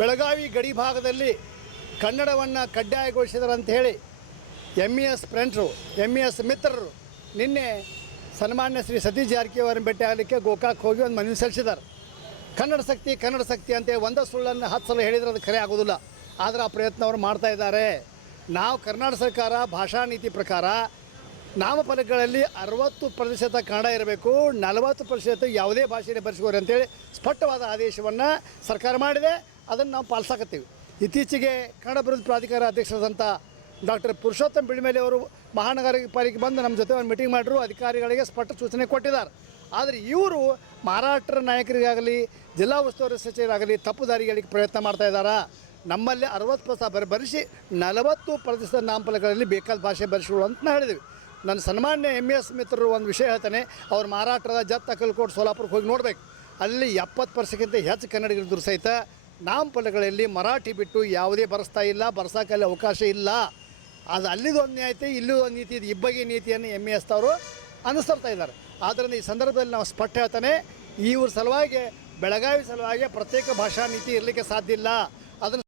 ಬೆಳಗಾವಿ ಗಡಿ ಭಾಗದಲ್ಲಿ ಕನ್ನಡವನ್ನು ಕಡ್ಡಾಯಗೊಳಿಸಿದರು ಅಂತ ಹೇಳಿ MES ಫ್ರೆಂಡ್ಸರು MES ಮಿತ್ರರು ನಿನ್ನೆ ಸನ್ಮಾನ್ಯ ಶ್ರೀ ಸತೀಶ್ ಜಾರಕಿಹೊಳಿ ಭೇಟಿ ಆಗಲಿಕ್ಕೆ ಗೋಕಾಕ್ ಹೋಗಿ ಒಂದು ಮನವಿ ಸಲ್ಲಿಸಿದ್ದಾರೆ. ಕನ್ನಡ ಶಕ್ತಿ ಅಂತೇಳಿ ಒಂದೇ ಸುಳ್ಳನ್ನು 10 ಸಲ ಹೇಳಿದರೆ ಅದು ಖರೆ ಆಗೋದಿಲ್ಲ. ಆದರೆ ಆ ಪ್ರಯತ್ನ ಅವರು ಮಾಡ್ತಾ ಇದ್ದಾರೆ. ನಾವು ಕರ್ನಾಟಕ ಸರ್ಕಾರ ಭಾಷಾ ನೀತಿ ಪ್ರಕಾರ ನಾಮಫಲಕಗಳಲ್ಲಿ 60% ಕನ್ನಡ ಇರಬೇಕು, 40% ಯಾವುದೇ ಭಾಷೆಯಲ್ಲಿ ಬರೆಸ್ಕೋರಿ ಅಂತೇಳಿ ಸ್ಪಷ್ಟವಾದ ಆದೇಶವನ್ನು ಸರ್ಕಾರ ಮಾಡಿದೆ. ಅದನ್ನು ನಾವು ಪಾಲಿಸಾಕತ್ತೀವಿ. ಇತ್ತೀಚೆಗೆ ಕನ್ನಡ ಅಭಿವೃದ್ಧಿ ಪ್ರಾಧಿಕಾರ ಅಧ್ಯಕ್ಷರಾದಂಥ ಡಾಕ್ಟರ್ ಪುರುಷೋತ್ತಮ್ ಬಿಳಿಮೇಲೆ ಅವರು ಮಹಾನಗರ ಪಾಲಿಕೆ ಬಂದು ನಮ್ಮ ಜೊತೆ ಒಂದು ಮೀಟಿಂಗ್ ಮಾಡಿದ್ರು. ಅಧಿಕಾರಿಗಳಿಗೆ ಸ್ಪಷ್ಟ ಸೂಚನೆ ಕೊಟ್ಟಿದ್ದಾರೆ. ಆದರೆ ಇವರು ಮಹಾರಾಷ್ಟ್ರ ನಾಯಕರಿಗಾಗಲಿ ಜಿಲ್ಲಾ ಉಸ್ತುವಾರಿ ಸಚಿವರಾಗಲಿ ತಪ್ಪು ದಾರಿಗಳಿಗೆ ಪ್ರಯತ್ನ ಮಾಡ್ತಾ ಇದ್ದಾರೆ. ನಮ್ಮಲ್ಲಿ 60% ಬರೆಸಿ 40% ನಾಮಫಲಕಗಳಲ್ಲಿ ಬೇಕಾದ ಭಾಷೆ ಬರೆಸಿಗಳು ಅಂತ ನಾವು ಹೇಳಿದ್ವಿ. ನನ್ನ ಸನ್ಮಾನ್ಯ MES ಮಿತ್ರರು ಒಂದು ವಿಷಯ ಹೇಳ್ತಾನೆ. ಅವ್ರು ಮಹಾರಾಷ್ಟ್ರದ ಜತ್ ಅಕ್ಕಲಕೋಟ್ ಸೋಲಾಪುರಕ್ಕೆ ಹೋಗಿ ನೋಡ್ಬೇಕು. ಅಲ್ಲಿ 70%ಗಿಂತ ಹೆಚ್ಚು ಕನ್ನಡಿಗರಿದ್ರು ಸಹಿತ ನಾಮಫಲಕಗಳಲ್ಲಿ ಮರಾಠಿ ಬಿಟ್ಟು ಯಾವುದೇ ಬರೆಸ್ತಾ ಇಲ್ಲ, ಬರ್ಸೋಕ್ಕಲ್ಲಿ ಅವಕಾಶ ಇಲ್ಲ. ಅದು ಅಲ್ಲಿದು ಒಂದು ನೀತಿ, ಇಲ್ಲೂ ಒಂದು ನೀತಿ, ಇದು ಇಬ್ಬಗೆ ನೀತಿಯನ್ನು MES ಅವರು ಅನುಸರ್ತಾ ಇದ್ದಾರೆ. ಆದ್ದರಿಂದ ಈ ಸಂದರ್ಭದಲ್ಲಿ ನಾವು ಸ್ಪಷ್ಟ ಹೇಳ್ತಾನೆ, ಈ ಊರ ಸಲುವಾಗಿ ಬೆಳಗಾವಿ ಸಲುವಾಗಿ ಪ್ರತ್ಯೇಕ ಭಾಷಾ ನೀತಿ ಇರಲಿಕ್ಕೆ ಸಾಧ್ಯ ಇಲ್ಲ. ಅದನ್ನು